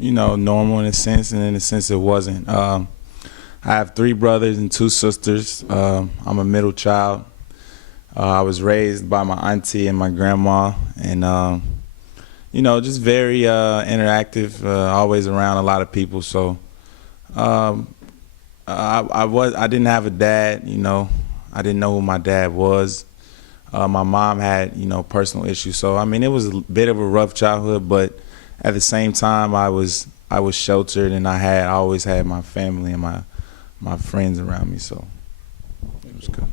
normal in a sense, and in a sense it wasn't. I have three brothers and two sisters. I'm a middle child. I was raised by my auntie and my grandma, and just very interactive, always around a lot of people. So I didn't have a dad. I didn't know who my dad was. My mom had personal issues. So I mean, it was a bit of a rough childhood, but at the same time, I was sheltered, and I always had my family and my friends around me. So it was good.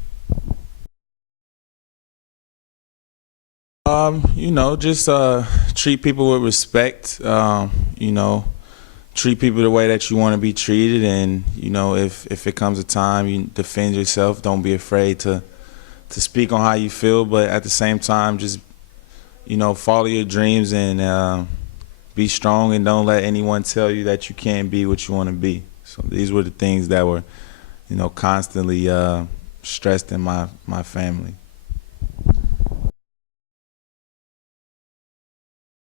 Just treat people with respect. Treat people the way that you want to be treated, and if it comes a time, you defend yourself. Don't be afraid to speak on how you feel, but at the same time, just follow your dreams and be strong, and don't let anyone tell you that you can't be what you want to be. So these were the things that were constantly stressed in my family.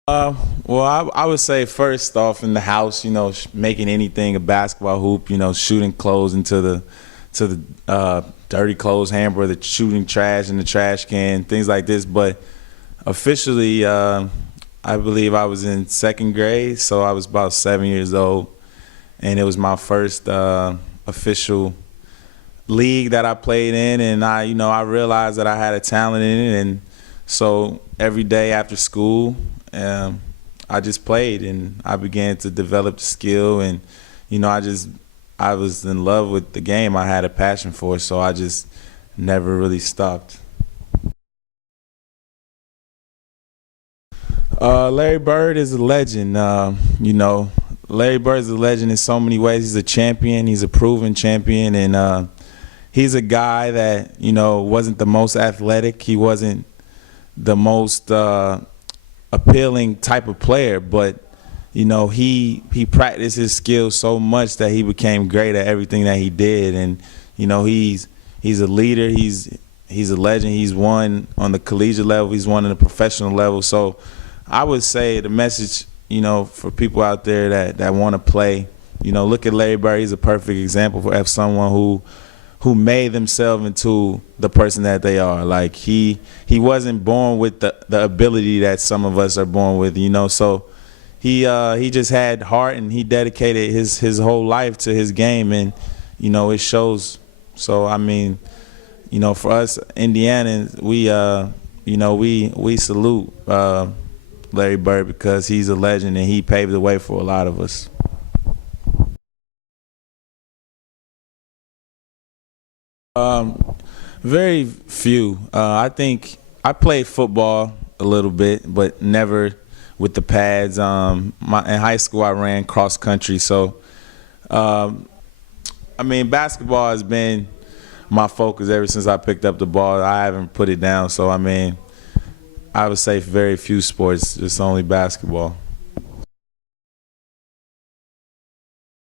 Well, I would say first off in the house, making anything a basketball hoop, shooting clothes into the dirty clothes hamper, the shooting trash in the trash can, things like this. But officially, I believe I was in second grade, so I was about 7 years old, and it was my first official league that I played in, and I realized that I had a talent in it, and so every day after school, I just played, and I began to develop the skill, and I was in love with the game. I had a passion for it, so I just never really stopped. Larry Bird is a legend. Larry Bird is a legend in so many ways. He's a champion. He's a proven champion, and he's a guy that wasn't the most athletic. He wasn't the most appealing type of player, but he practiced his skills so much that he became great at everything that he did. And he's a leader. He's a legend. He's won on the collegiate level. He's won on the professional level. So I would say the message for people out there that want to play, look at Larry Bird. He's a perfect example of someone who made themselves into the person that they are. Like he wasn't born with the ability that some of us are born with, so he just had heart, and he dedicated his whole life to his game, and it shows. So I mean, for us Indianans, we salute Larry Bird, because he's a legend and he paved the way for a lot of us. Very few. I think I played football a little bit, but never with the pads. In high school, I ran cross country. So, basketball has been my focus ever since I picked up the ball. I haven't put it down. So, I would say very few sports, just only basketball.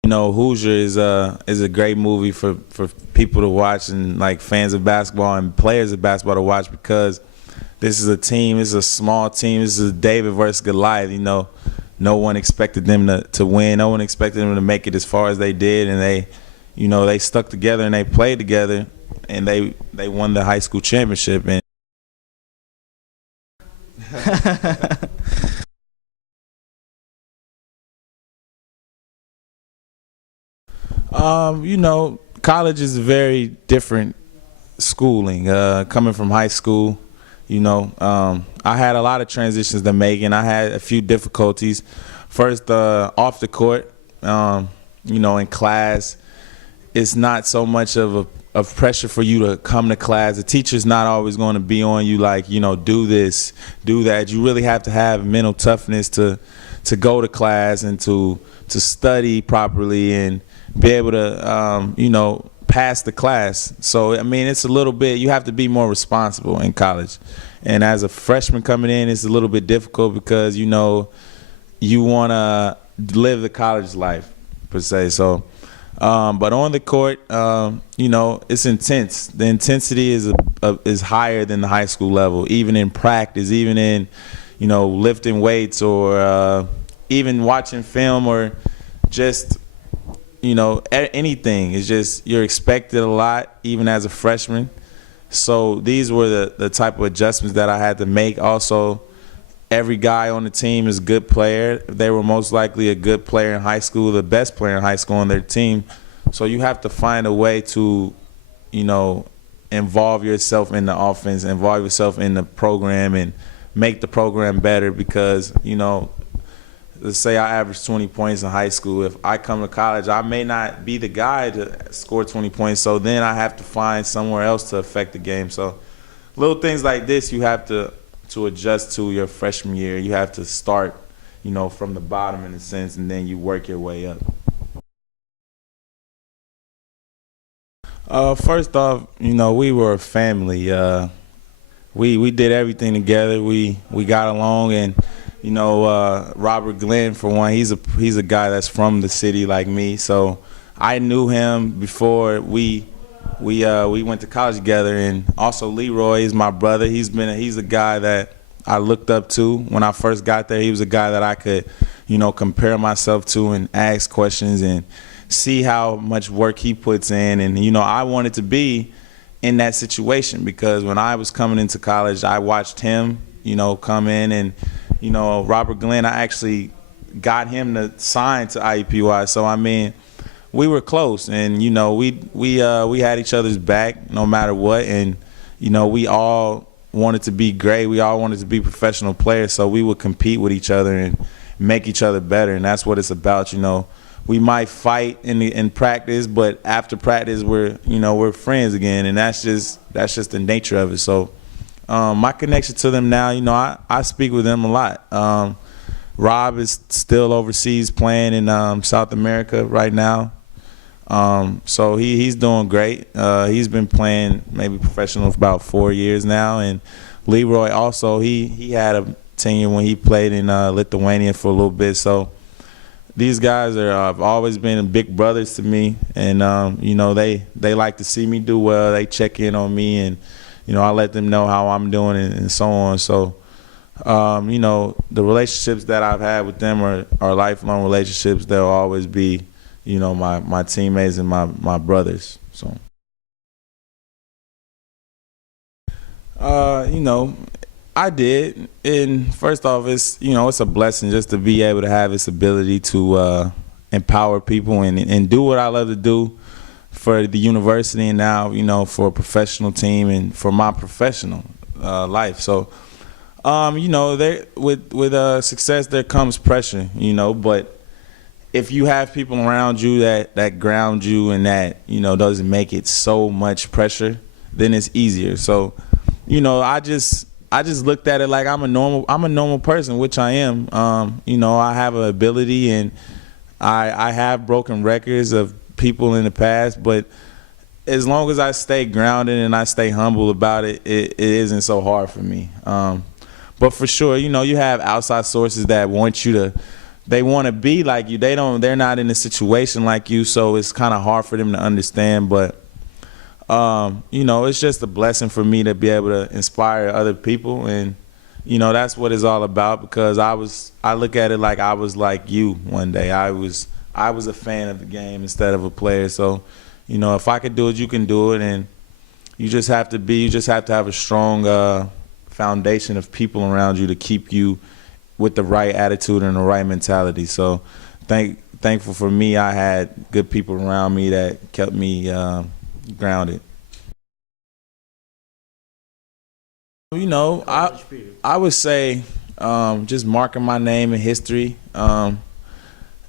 Hoosier is a great movie for people to watch, and like fans of basketball and players of basketball to watch, because this is a team. This is a small team. This is David versus Goliath. No one expected them to win. No one expected them to make it as far as they did, and they stuck together and they played together, and they won the high school championship. And college is a very different schooling. Coming from high school, I had a lot of transitions to make, and I had a few difficulties. First, off the court, in class, it's not so much of pressure for you to come to class. The teacher's not always going to be on you like, do this, do that. You really have to have mental toughness to go to class and to study properly and be able to, pass the class. So, it's a little bit, you have to be more responsible in college. And as a freshman coming in, it's a little bit difficult because, you want to live the college life, per se. So, but on the court, it's intense. The intensity is higher than the high school level, even in practice, even in, lifting weights or, even watching film or just, anything. It's just you're expected a lot, even as a freshman. So these were the type of adjustments that I had to make. Also, every guy on the team is a good player. They were most likely a good player in high school, the best player in high school on their team. So you have to find a way to, involve yourself in the offense, involve yourself in the program, and make the program better because, let's say I average 20 points in high school. If I come to college, I may not be the guy to score 20 points, so then I have to find somewhere else to affect the game. So little things like this you have to adjust to your freshman year. You have to start, from the bottom in a sense, and then you work your way up. First off, we were a family. We did everything together. We got along, and Robert Glenn, for one, he's a guy that's from the city like me. So I knew him before we went to college together, and also Leroy is my brother. He's a guy that I looked up to when I first got there. He was a guy that I could, compare myself to and ask questions and see how much work he puts in. And I wanted to be in that situation because when I was coming into college, I watched him, come in, and Robert Glenn, I actually got him to sign to IUPUI. So I mean, we were close, and we had each other's back no matter what, and we all wanted to be great. We all wanted to be professional players, so we would compete with each other and make each other better, and that's what it's about. We might fight in practice, but after practice, we're friends again, and that's just the nature of it. So my connection to them now, I speak with them a lot. Rob is still overseas playing in South America right now. So he's doing great. He's been playing maybe professional for about 4 years now. And Leroy also, he had a tenure when he played in Lithuania for a little bit. So these guys have always been big brothers to me. And, they like to see me do well. They check in on me, and, I let them know how I'm doing and so on. So, the relationships that I've had with them are lifelong relationships. They'll always be, my teammates and my brothers. So, I did. And first off, it's a blessing just to be able to have this ability to empower people and do what I love to do for the university, and now, for a professional team and for my professional life. So, with success there comes pressure, but if you have people around you that ground you and that, doesn't make it so much pressure, then it's easier. So, I just looked at it like I'm a normal person, which I am. I have an ability, and I have broken records of people in the past, but as long as I stay grounded and I stay humble about it, it isn't so hard for me. But for sure, you have outside sources that want you to, they want to be like you. They're not in a situation like you, so it's kind of hard for them to understand. But it's just a blessing for me to be able to inspire other people, and that's what it's all about. Because I look at it like I was like you one day. I was a fan of the game instead of a player. So, if I could do it, you can do it, and you just have to have a strong foundation of people around you to keep you with the right attitude and the right mentality. So, thankful for me, I had good people around me that kept me grounded. I would say just marking my name in history.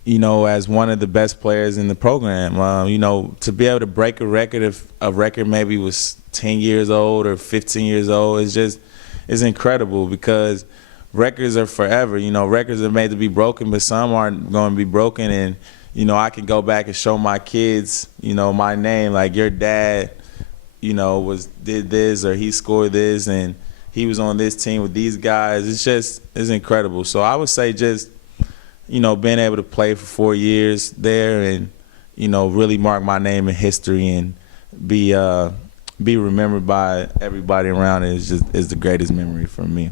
As one of the best players in the program. To be able to break a record, if a record maybe was 10 years old or 15 years old, it's incredible because records are forever. Records are made to be broken, but some aren't going to be broken. And, I can go back and show my kids, my name, like your dad, did this or he scored this and he was on this team with these guys. It's incredible. So I would say just, being able to play for 4 years there and, really mark my name in history and be remembered by everybody around it is the greatest memory for me.